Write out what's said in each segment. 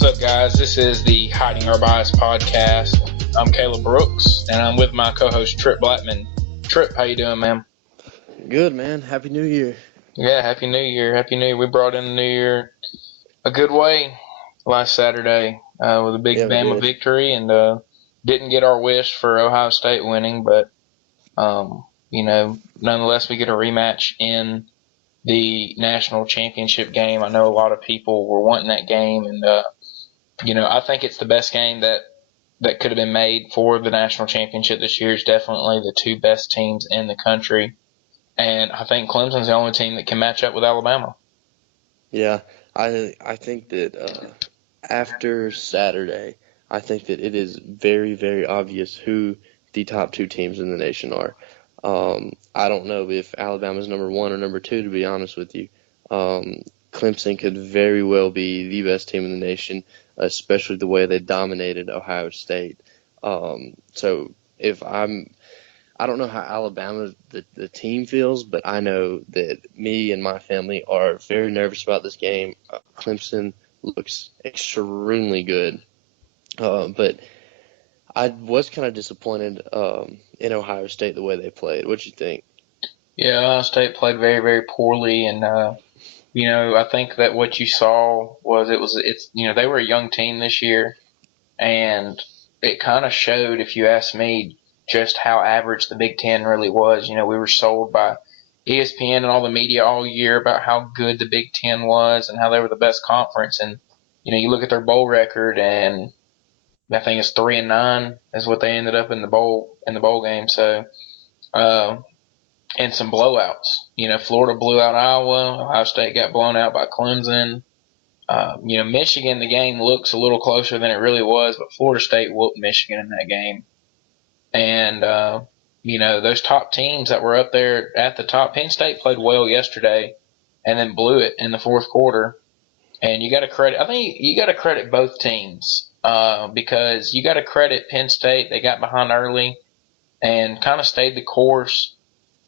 What's up, guys? This is the Hiding Our Bias podcast. I'm Caleb Brooks, and I'm with my co-host Tripp Blackmon. Tripp, how you doing, man? Good, man. Happy New Year. Yeah, Happy New Year. Happy New Year. We brought in the New Year a good way last Saturday with a big Yeah, we Bama did. victory, and didn't get our wish for Ohio State winning, but nonetheless, we get a rematch in the national championship game. I know a lot of people were wanting that game, and I think it's the best game that could have been made for the national championship this year. Is definitely the two best teams in the country, and I think Clemson's the only team that can match up with Alabama. Yeah, I think that after Saturday, I think that it is very, very obvious who the top two teams in the nation are. I don't know if Alabama's number one or number two, to be honest with you. Clemson could very well be the best team in the nation, especially the way they dominated Ohio State. So if I don't know how Alabama, the team feels, but I know that me and my family are very nervous about this game. Clemson looks extremely good, but I was kind of disappointed in Ohio State the way they played. What you think? Yeah, Ohio State played very, very poorly, and I think that what you saw was they were a young team this year, and it kind of showed, if you ask me, just how average the Big Ten really was. We were sold by ESPN and all the media all year about how good the Big Ten was and how they were the best conference. And you look at their bowl record, and I think it's 3-9 is what they ended up in the bowl game. So, and some blowouts. Florida blew out Iowa. Ohio State got blown out by Clemson. Michigan, the game looks a little closer than it really was, but Florida State whooped Michigan in that game. And, those top teams that were up there at the top, Penn State played well yesterday and then blew it in the fourth quarter. And I think you got to credit both teams because you got to credit Penn State. They got behind early and kind of stayed the course,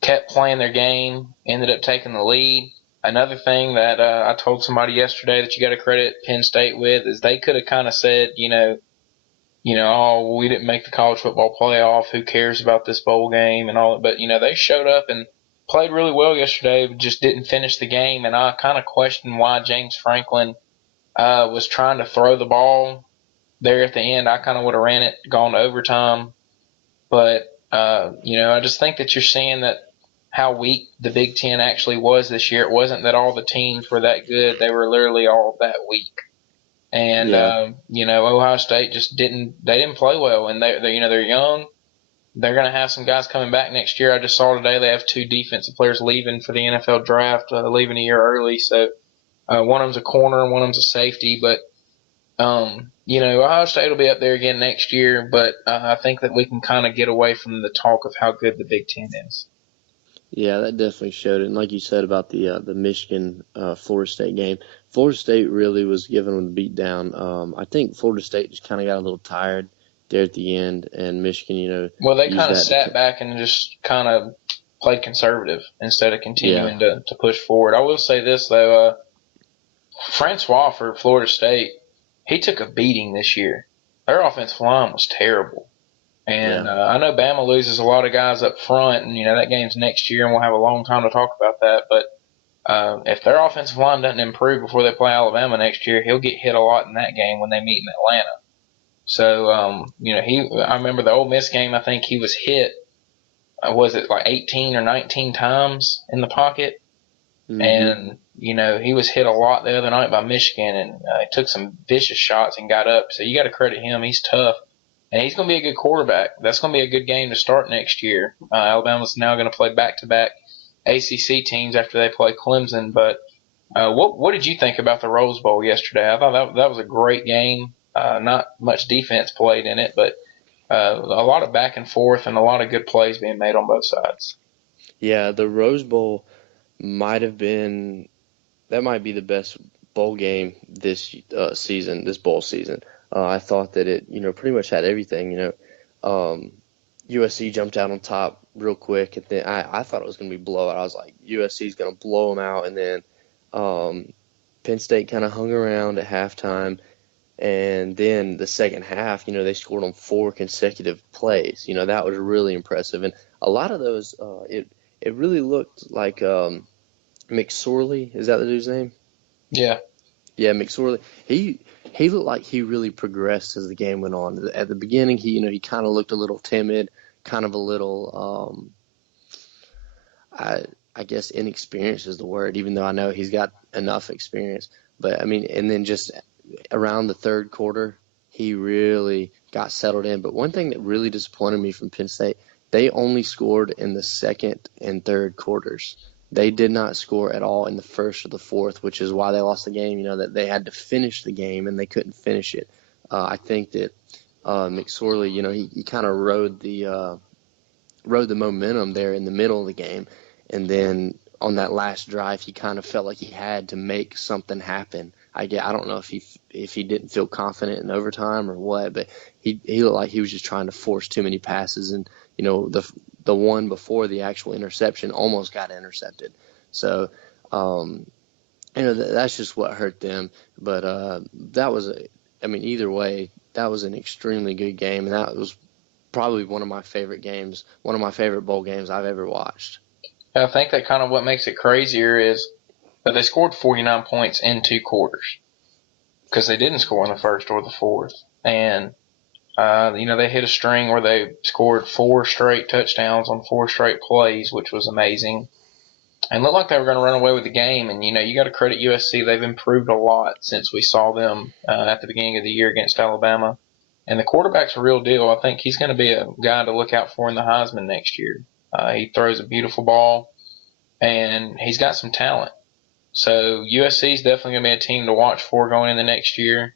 kept playing their game, ended up taking the lead. Another thing that I told somebody yesterday that you got to credit Penn State with is they could have kind of said, oh, we didn't make the college football playoff. Who cares about this bowl game and all? But they showed up and played really well yesterday. Just didn't finish the game, and I kind of questioned why James Franklin was trying to throw the ball there at the end. I kind of would have ran it, gone to overtime, but I just think that you're seeing that how weak the Big Ten actually was this year. It wasn't that all the teams were that good; they were literally all that weak. And Yeah. Ohio State just didn't play well, and they're young. They're going to have some guys coming back next year. I just saw today they have two defensive players leaving for the NFL draft, leaving a year early. So one of them's a corner and one of them's a safety. But Ohio State will be up there again next year. But I think that we can kind of get away from the talk of how good the Big Ten is. Yeah, that definitely showed it. And like you said about the Michigan Florida State game, Florida State really was giving them the beat down. I think Florida State just kind of got a little tired there at the end, and Michigan, Well, they used kind of that sat back and just kind of played conservative instead of continuing yeah, to push forward. I will say this, though. Francois for Florida State, he took a beating this year. Their offensive line was terrible. And yeah, I know Bama loses a lot of guys up front, and that game's next year, and we'll have a long time to talk about that. But if their offensive line doesn't improve before they play Alabama next year, he'll get hit a lot in that game when they meet in Atlanta. So I remember the Ole Miss game. I think he was hit. Was it like 18 or 19 times in the pocket? hmm And he was hit a lot the other night by Michigan, and he took some vicious shots and got up. So you got to credit him. He's tough. And he's going to be a good quarterback. That's going to be a good game to start next year. Alabama's now going to play back-to-back ACC teams after they play Clemson. But what did you think about the Rose Bowl yesterday? I thought that was a great game. Not much defense played in it, but a lot of back and forth and a lot of good plays being made on both sides. Yeah, the Rose Bowl might be the best bowl game this season, this bowl season. I thought that it, pretty much had everything. USC jumped out on top real quick, and then I thought it was going to be blowout. I was like, USC's going to blow them out, and then Penn State kind of hung around at halftime, And then the second half, they scored on 4 consecutive plays. That was really impressive. And a lot of those, it really looked like McSorley, is that the dude's name? Yeah. Yeah, McSorley. He looked like he really progressed as the game went on. At the beginning, he kind of looked a little timid, kind of a little I guess inexperienced is the word, even though I know he's got enough experience. But I mean, and then just around the third quarter, he really got settled in. But one thing that really disappointed me from Penn State, they only scored in the second and third quarters. They did not score at all in the first or the fourth, which is why they lost the game. That they had to finish the game and they couldn't finish it. I think that McSorley, he kind of rode the momentum there in the middle of the game, and then on that last drive, he kind of felt like he had to make something happen. I don't know if he didn't feel confident in overtime or what, but he looked like he was just trying to force too many passes, and the one before the actual interception almost got intercepted. So that's just what hurt them. But that was either way, that was an extremely good game, and that was probably one of my favorite games, one of my favorite bowl games I've ever watched. I think that kind of what makes it crazier is that they scored 49 points in 2 quarters because they didn't score in the first or the fourth. And, they hit a string where they scored 4 straight touchdowns on 4 straight plays, which was amazing. And looked like they were going to run away with the game. And, you got to credit USC. They've improved a lot since we saw them at the beginning of the year against Alabama. And the quarterback's a real deal. I think he's going to be a guy to look out for in the Heisman next year. He throws a beautiful ball, and he's got some talent. So USC is definitely going to be a team to watch for going into next year.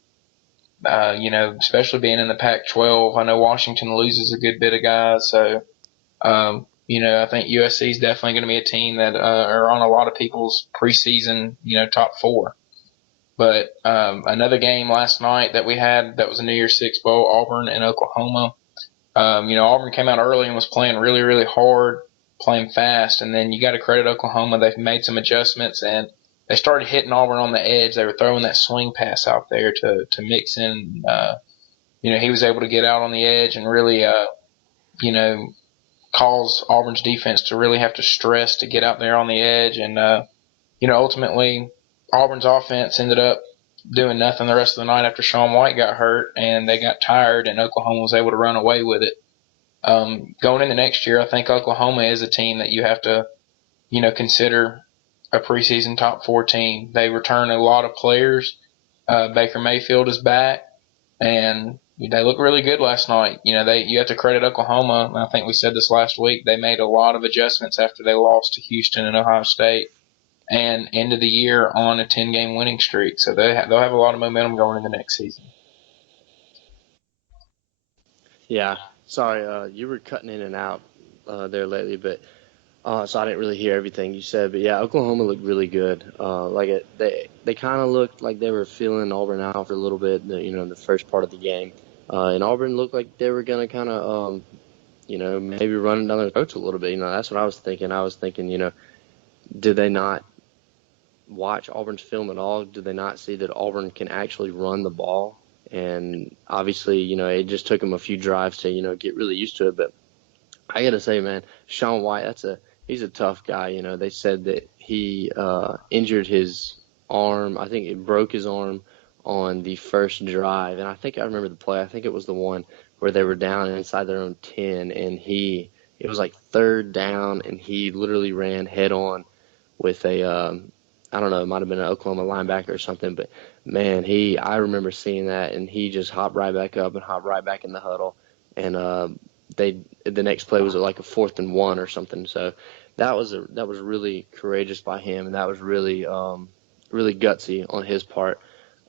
Especially being in the Pac-12. I know Washington loses a good bit of guys, so I think USC is definitely going to be a team that are on a lot of people's preseason, top 4. But another game last night that we had that was a New Year's Six Bowl, Auburn and Oklahoma. Auburn came out early and was playing really, really hard, playing fast, and then you got to credit Oklahoma. They've made some adjustments, and they started hitting Auburn on the edge. They were throwing that swing pass out there to mix in. He was able to get out on the edge and really, cause Auburn's defense to really have to stress to get out there on the edge. And, ultimately Auburn's offense ended up doing nothing the rest of the night after Sean White got hurt, and they got tired, and Oklahoma was able to run away with it. Going into next year, I think Oklahoma is a team that you have to, consider a preseason top 4 team. They return a lot of players. Baker Mayfield is back, and they look really good last night. You have to credit Oklahoma. I think we said this last week. They made a lot of adjustments after they lost to Houston and Ohio State, and ended the year on a 10-game winning streak. So they'll have a lot of momentum going into next season. Yeah, sorry, you were cutting in and out there lately, but so I didn't really hear everything you said. But yeah, Oklahoma looked really good. They kind of looked like they were feeling Auburn out for a little bit, in the first part of the game, and Auburn looked like they were gonna kind of, maybe run down their throats a little bit. That's what I was thinking. I was thinking, did they not watch Auburn's film at all? Did they not see that Auburn can actually run the ball? And obviously, it just took them a few drives to, get really used to it. But I got to say, man, Sean White, he's a tough guy. They said that he injured his arm. I think it broke his arm on the first drive. And I think I remember the play. I think it was the one where they were down inside their own 10, and it was like third down, and he literally ran head on with a I don't know, it might have been an Oklahoma linebacker or something, but man, I remember seeing that, and he just hopped right back up and hopped right back in the huddle, and the next play was like a 4th and 1 or something. So that was really courageous by him, and that was really really gutsy on his part.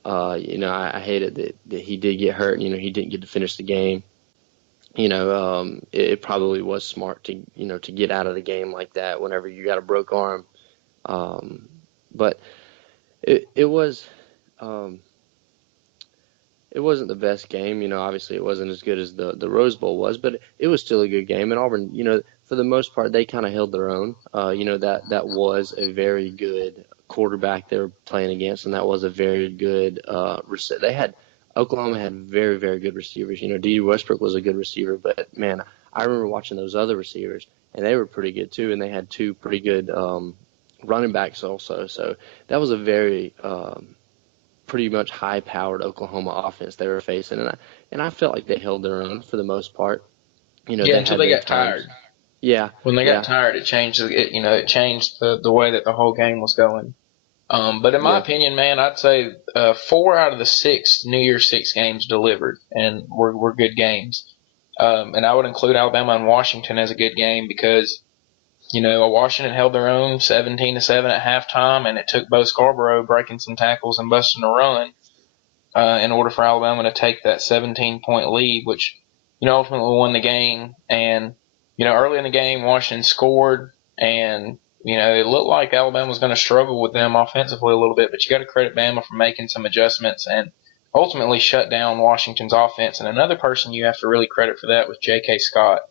I hated that he did get hurt, and he didn't get to finish the game. It probably was smart to get out of the game like that whenever you got a broke arm. But it was it wasn't the best game. Obviously it wasn't as good as the Rose Bowl was, but it was still a good game. And Auburn, for the most part, they kind of held their own. That was a very good quarterback they were playing against, and that was a very good they had Oklahoma had very, very good receivers. D.D. Westbrook was a good receiver, but, man, I remember watching those other receivers, and they were pretty good too, and they had two pretty good running backs also. So that was a very pretty much high-powered Oklahoma offense they were facing, and I felt like they held their own for the most part. Yeah, They until had they their got times. tired. Yeah, When they got yeah, tired, it changed. It changed the way that the whole game was going. But in my yeah. opinion, man, I'd say 4 out of the 6 New Year's Six games delivered, and were good games. And I would include Alabama and Washington as a good game because Washington held their own 17-7 at halftime, and it took Bo Scarborough breaking some tackles and busting a run in order for Alabama to take that 17-point lead, which ultimately won the game. And early in the game, Washington scored, and it looked like Alabama was going to struggle with them offensively a little bit, but you got to credit Bama for making some adjustments and ultimately shut down Washington's offense. And another person you have to really credit for that was J.K. Scott.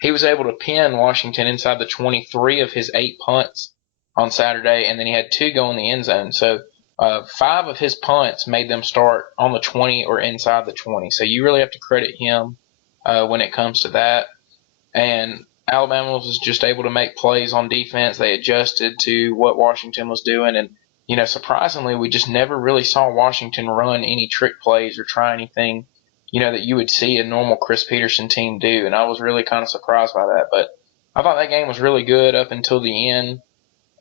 He was able to pin Washington inside the 23 of his 8 punts on Saturday, and then he had 2 go in the end zone. So 5 of his punts made them start on the 20 or inside the 20. So you really have to credit him when it comes to that. And Alabama was just able to make plays on defense. They adjusted to what Washington was doing. And, surprisingly, we just never really saw Washington run any trick plays or try anything, that you would see a normal Chris Peterson team do. And I was really kind of surprised by that. But I thought that game was really good up until the end.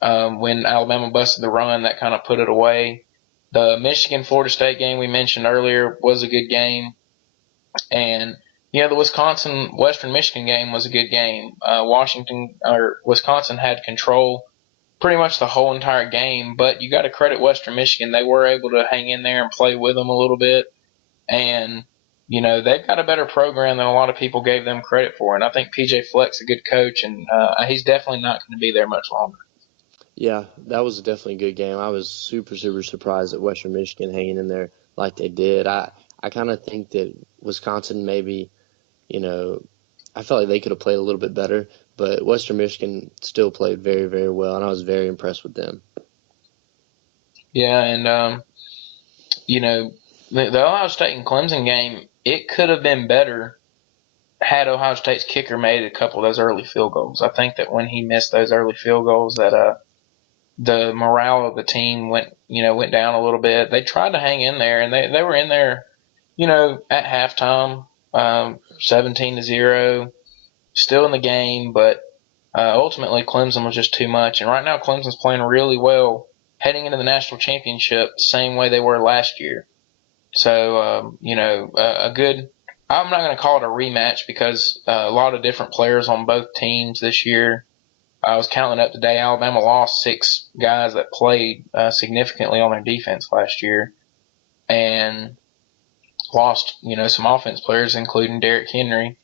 When Alabama busted the run, that kind of put it away. The Michigan-Florida State game we mentioned earlier was a good game. And, the Wisconsin-Western Michigan game was a good game. Wisconsin had control pretty much the whole entire game, but you got to credit Western Michigan. They were able to hang in there and play with them a little bit. And, they've got a better program than a lot of people gave them credit for. And I think P.J. Fleck's a good coach, and he's definitely not going to be there much longer. Yeah, that was definitely a good game. I was super, super surprised at Western Michigan hanging in there like they did. I kind of think that Wisconsin maybe, I felt like they could have played a little bit better, but Western Michigan still played very, very well, and I was very impressed with them. Yeah, and, the Ohio State and Clemson game, it could have been better had Ohio State's kicker made a couple of those early field goals. I think that when he missed those early field goals that the morale of the team went down a little bit. They tried to hang in there, and they were in there, at halftime, 17-0, still in the game, but ultimately Clemson was just too much. And right now Clemson's playing really well, heading into the national championship the same way they were last year. So a good. I'm not going to call it a rematch because a lot of different players on both teams this year. I was counting up today. Alabama lost 6 guys that played significantly on their defense last year, and lost some offense players, including Derrick Henry.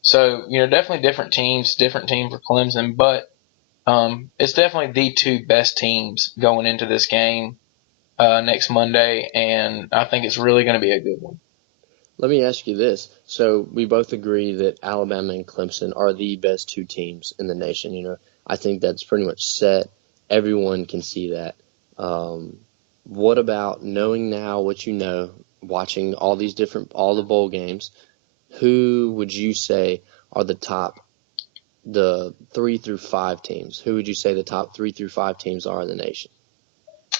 So definitely different teams for Clemson, but it's definitely the 2 best teams going into this game next Monday, and I think it's really going to be a good one. Let me ask you this. So we both agree that Alabama and Clemson are the best 2 teams in the nation. I think that's pretty much set. Everyone can see that. What about knowing now what you know, watching all the bowl games? Who would you say are the 3 through 5 teams? Who would you say the top 3 through 5 teams are in the nation?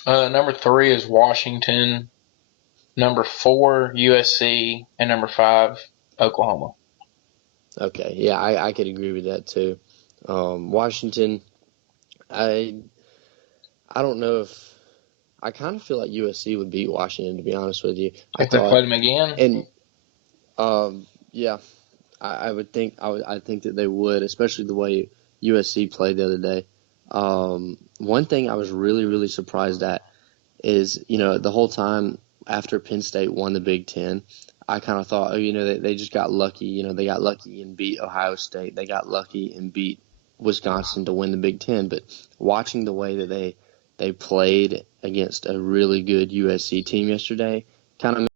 Number 3 is Washington. Number 4, USC, and number 5, Oklahoma. Okay, yeah, I could agree with that too. Washington, I don't know if I kind of feel like USC would beat Washington, to be honest with you. If they played them again, and yeah, I would think I think that they would, especially the way USC played the other day. One thing I was really, really surprised at is, the whole time after Penn State won the Big Ten, I kind of thought, they just got lucky. They got lucky and beat Ohio State. They got lucky and beat Wisconsin to win the Big Ten. But watching the way that they played against a really good USC team yesterday kind of